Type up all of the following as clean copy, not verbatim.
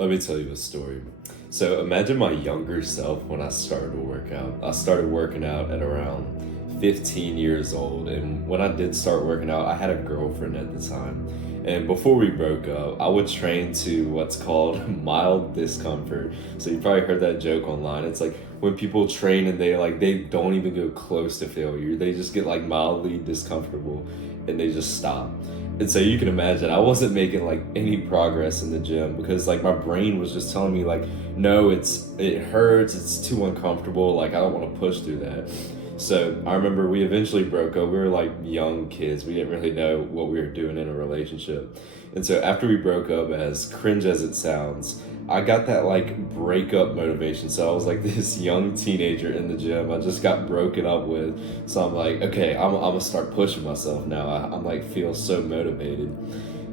Let me tell you a story. So imagine my younger self when I started to work out. I started working out at around 15 years old. And when I did start working out, I had a girlfriend at the time. And before we broke up, I would train to what's called mild discomfort. So you probably heard that joke online. It's like when people train and they don't even go close to failure. They just get like mildly discomfortable and they just stop. And so you can imagine I wasn't making like any progress in the gym because like my brain was just telling me like, no, it hurts, it's too uncomfortable, like I don't want to push through that. So I remember we eventually broke up. We were like young kids. We didn't really know what we were doing in a relationship. And so after we broke up, as cringe as it sounds, I got that like breakup motivation. So I was like this young teenager in the gym. I just got broken up with. So I'm like, okay, I'm gonna start pushing myself now. I'm like feel so motivated.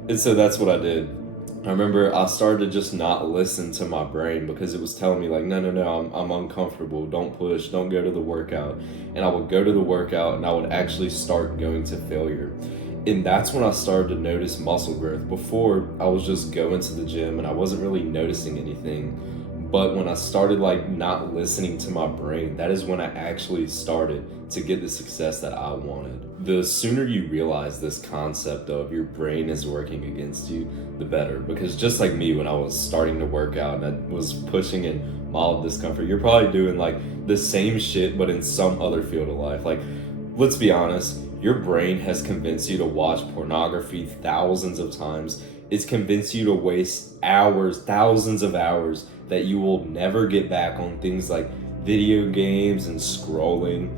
And so that's what I did. I remember I started to just not listen to my brain because it was telling me like, no, I'm uncomfortable. Don't push, don't go to the workout. And I would go to the workout and I would actually start going to failure. And that's when I started to notice muscle growth. Before, I was just going to the gym and I wasn't really noticing anything. But when I started like not listening to my brain, that is when I actually started to get the success that I wanted. The sooner you realize this concept of your brain is working against you, the better. Because just like me, when I was starting to work out and I was pushing in mild discomfort, you're probably doing like the same shit, but in some other field of life. Like, let's be honest, your brain has convinced you to watch pornography thousands of times. It's convinced you to waste hours, thousands of hours that you will never get back on things like video games and scrolling.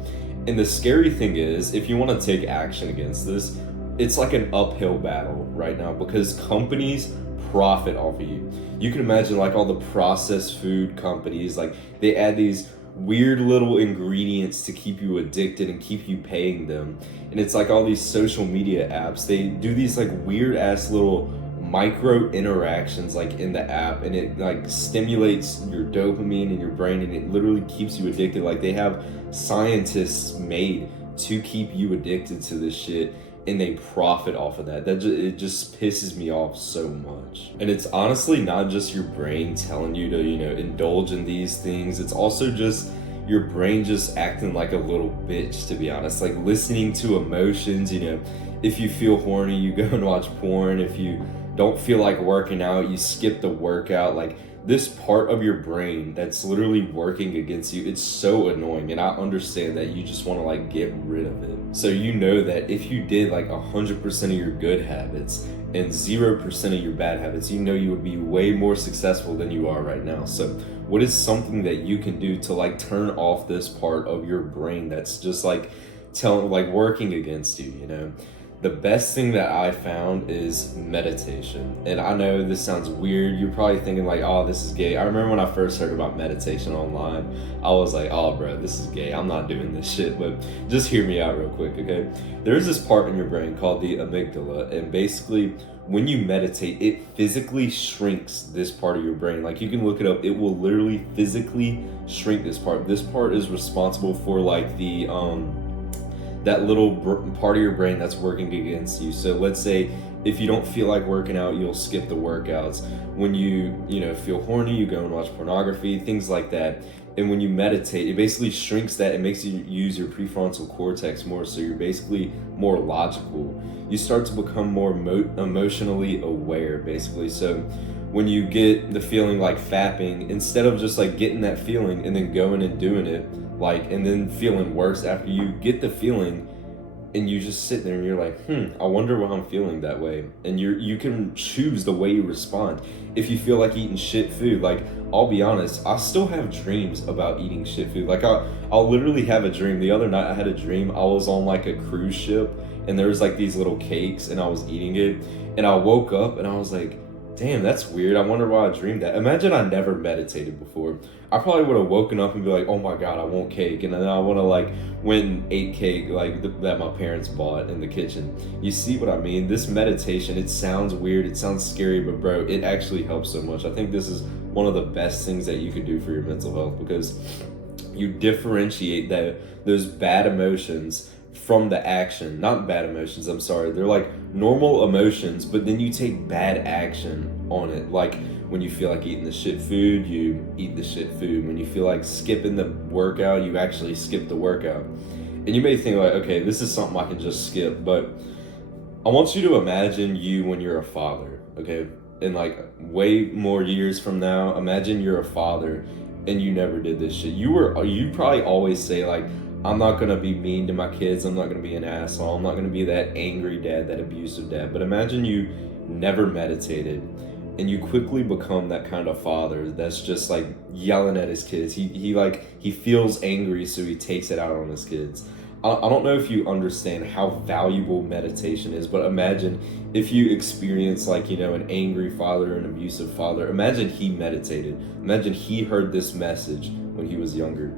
And the scary thing is, if you want to take action against this, it's like an uphill battle right now because companies profit off of you. You can imagine like all the processed food companies, like they add these weird little ingredients to keep you addicted and keep you paying them. And it's like all these social media apps, they do these like weird ass little micro interactions like in the app, and it like stimulates your dopamine in your brain and it literally keeps you addicted. Like they have scientists made to keep you addicted to this shit and they profit off of that. It just pisses me off so much. And it's honestly not just your brain telling you to, indulge in these things. It's also just your brain just acting like a little bitch, to be honest. Like listening to emotions, if you feel horny, you go and watch porn. If you don't feel like working out, you skip the workout. Like this part of your brain that's literally working against you, it's so annoying. And I understand that you just want to like get rid of it. So you know that if you did like 100% of your good habits and 0% of your bad habits, you would be way more successful than you are right now. So what is something that you can do to like turn off this part of your brain that's just like working against you? The best thing that I found is meditation. And I know this sounds weird. You're probably thinking like, oh, this is gay. I remember when I first heard about meditation online, I was like, oh, bro, this is gay. I'm not doing this shit. But just hear me out real quick, okay? There's this part in your brain called the amygdala. And basically, when you meditate, it physically shrinks this part of your brain. Like you can look it up. It will literally physically shrink this part. This part is responsible for like the, that little part of your brain that's working against you. So let's say if you don't feel like working out, you'll skip the workouts. When you feel horny, you go and watch pornography, things like that. And when you meditate, it basically shrinks that. It makes you use your prefrontal cortex more, so you're basically more logical. You start to become more emotionally aware, basically. So when you get the feeling like fapping, instead of just like getting that feeling and then going and doing it, and then feeling worse after you get the feeling, and you just sit there and you're like, I wonder why I'm feeling that way. And you can choose the way you respond. If you feel like eating shit food, like I'll be honest, I still have dreams about eating shit food. Like I'll literally have a dream. The other night I had a dream. I was on like a cruise ship and there was like these little cakes and I was eating it, and I woke up and I was like, damn, that's weird. I wonder why I dreamed that. Imagine I never meditated before. I probably would have woken up and be like, oh my God, I want cake. And then I want to went and ate cake that my parents bought in the kitchen. You see what I mean? This meditation, it sounds weird. It sounds scary, but bro, it actually helps so much. I think this is one of the best things that you can do for your mental health because you differentiate those bad emotions from the action. Not bad emotions, I'm sorry. They're like normal emotions, but then you take bad action on it. Like when you feel like eating the shit food, you eat the shit food. When you feel like skipping the workout, you actually skip the workout. And you may think like, okay, this is something I can just skip, but I want you to imagine you when you're a father, okay? And like way more years from now, imagine you're a father and you never did this shit. You probably always say like, I'm not gonna be mean to my kids, I'm not gonna be an asshole, I'm not gonna be that angry dad, that abusive dad. But imagine you never meditated and you quickly become that kind of father that's just like yelling at his kids. He feels angry, so he takes it out on his kids. I don't know if you understand how valuable meditation is, but imagine if you experience like, an angry father, an abusive father. Imagine he meditated. Imagine he heard this message when he was younger.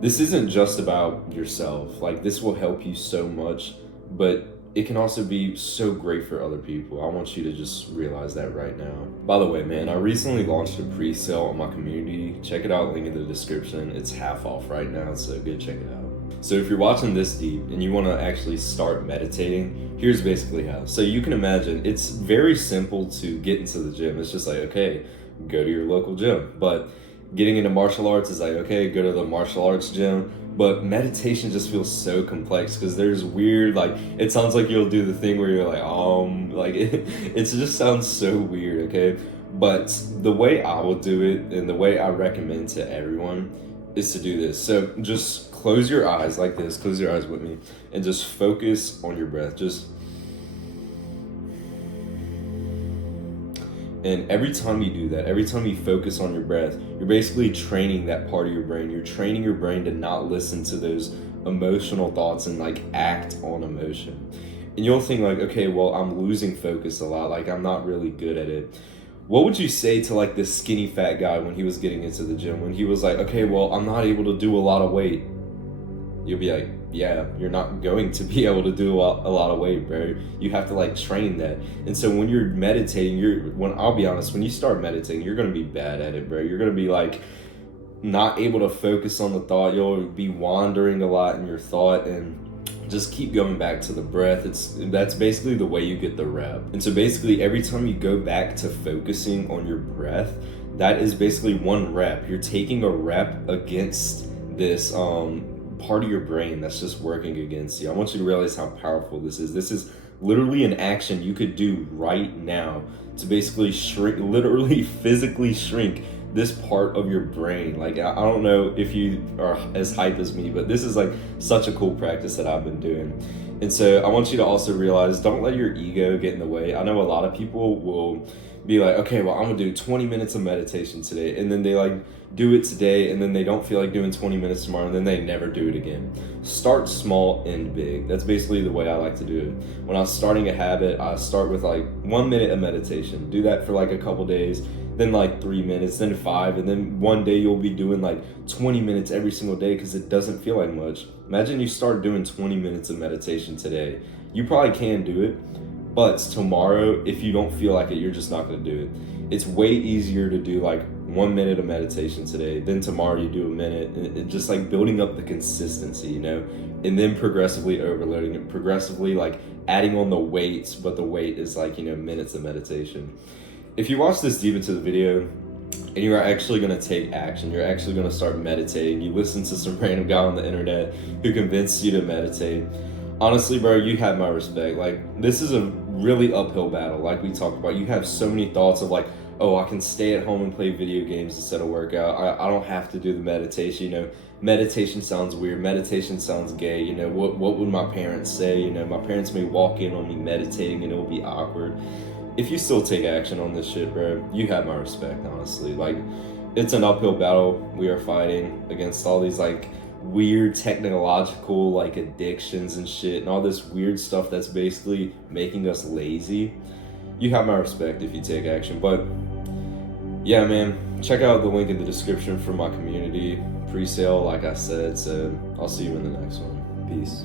This isn't just about yourself. Like, this will help you so much, but it can also be so great for other people. I want you to just realize that right now. By the way, man, I recently launched a pre-sale on my community. Check it out, link in the description. It's half off right now, so go check it out. So if you're watching this deep and you want to actually start meditating, here's basically how. So you can imagine it's very simple to get into the gym. It's just like, okay, go to your local gym. But getting into martial arts is like, okay, go to the martial arts gym. But meditation just feels so complex because there's weird, like, it sounds like you'll do the thing where you're like, it just sounds so weird, okay? But the way I will do it and the way I recommend to everyone is to do this. So just close your eyes like this, close your eyes with me, and just focus on your breath. And every time you do that, every time you focus on your breath, you're basically training that part of your brain. You're training your brain to not listen to those emotional thoughts and like act on emotion. And you'll think like, okay, well, I'm losing focus a lot. Like, I'm not really good at it. What would you say to like this skinny fat guy when he was getting into the gym, when he was like, okay, well, I'm not able to do a lot of weight? You'll be like, yeah, you're not going to be able to do a lot of weight, bro. You have to like train that. And so when you're meditating, I'll be honest, when you start meditating, you're going to be bad at it, bro. You're going to be like not able to focus on the thought. You'll be wandering a lot in your thought, and just keep going back to the breath. That's basically the way you get the rep. And so basically every time you go back to focusing on your breath, that is basically one rep. You're taking a rep against this part of your brain that's just working against you. I want you to realize how powerful this is. This is literally an action you could do right now to basically shrink, literally physically shrink this part of your brain. Like, I don't know if you are as hype as me, but this is like such a cool practice that I've been doing. And so I want you to also realize, don't let your ego get in the way. I know a lot of people will be like, okay, well, I'm gonna do 20 minutes of meditation today, and then they like do it today, and then they don't feel like doing 20 minutes tomorrow, and then they never do it again. Start small and big. That's basically the way I like to do it. When I was starting a habit, I start with like 1 minute of meditation. Do that for like a couple days, then like 3 minutes, then 5, and then one day you'll be doing like 20 minutes every single day because it doesn't feel like much. Imagine you start doing 20 minutes of meditation today. You probably can do it, but tomorrow, if you don't feel like it, you're just not going to do it. It's way easier to do like 1 minute of meditation today, then tomorrow you do a minute, and it just like building up the consistency, and then progressively overloading it, progressively like adding on the weights, but the weight is like, minutes of meditation. If you watch this deep into the video and you're actually going to take action, you're actually going to start meditating, you listen to some random guy on the internet who convinced you to meditate, honestly, bro, you have my respect. Like, this is a really uphill battle. Like we talked about, you have so many thoughts of like, oh, I can stay at home and play video games instead of work out. I don't have to do the meditation. Meditation sounds weird. Meditation sounds gay. What would my parents say? My parents may walk in on me meditating and it will be awkward. If you still take action on this shit, bro, you have my respect, honestly. Like, it's an uphill battle. We are fighting against all these like weird technological like addictions and shit and all this weird stuff that's basically making us lazy. You have my respect if you take action. But yeah, man, check out the link in the description for my community pre-sale, like I said. So I'll see you in the next one. Peace.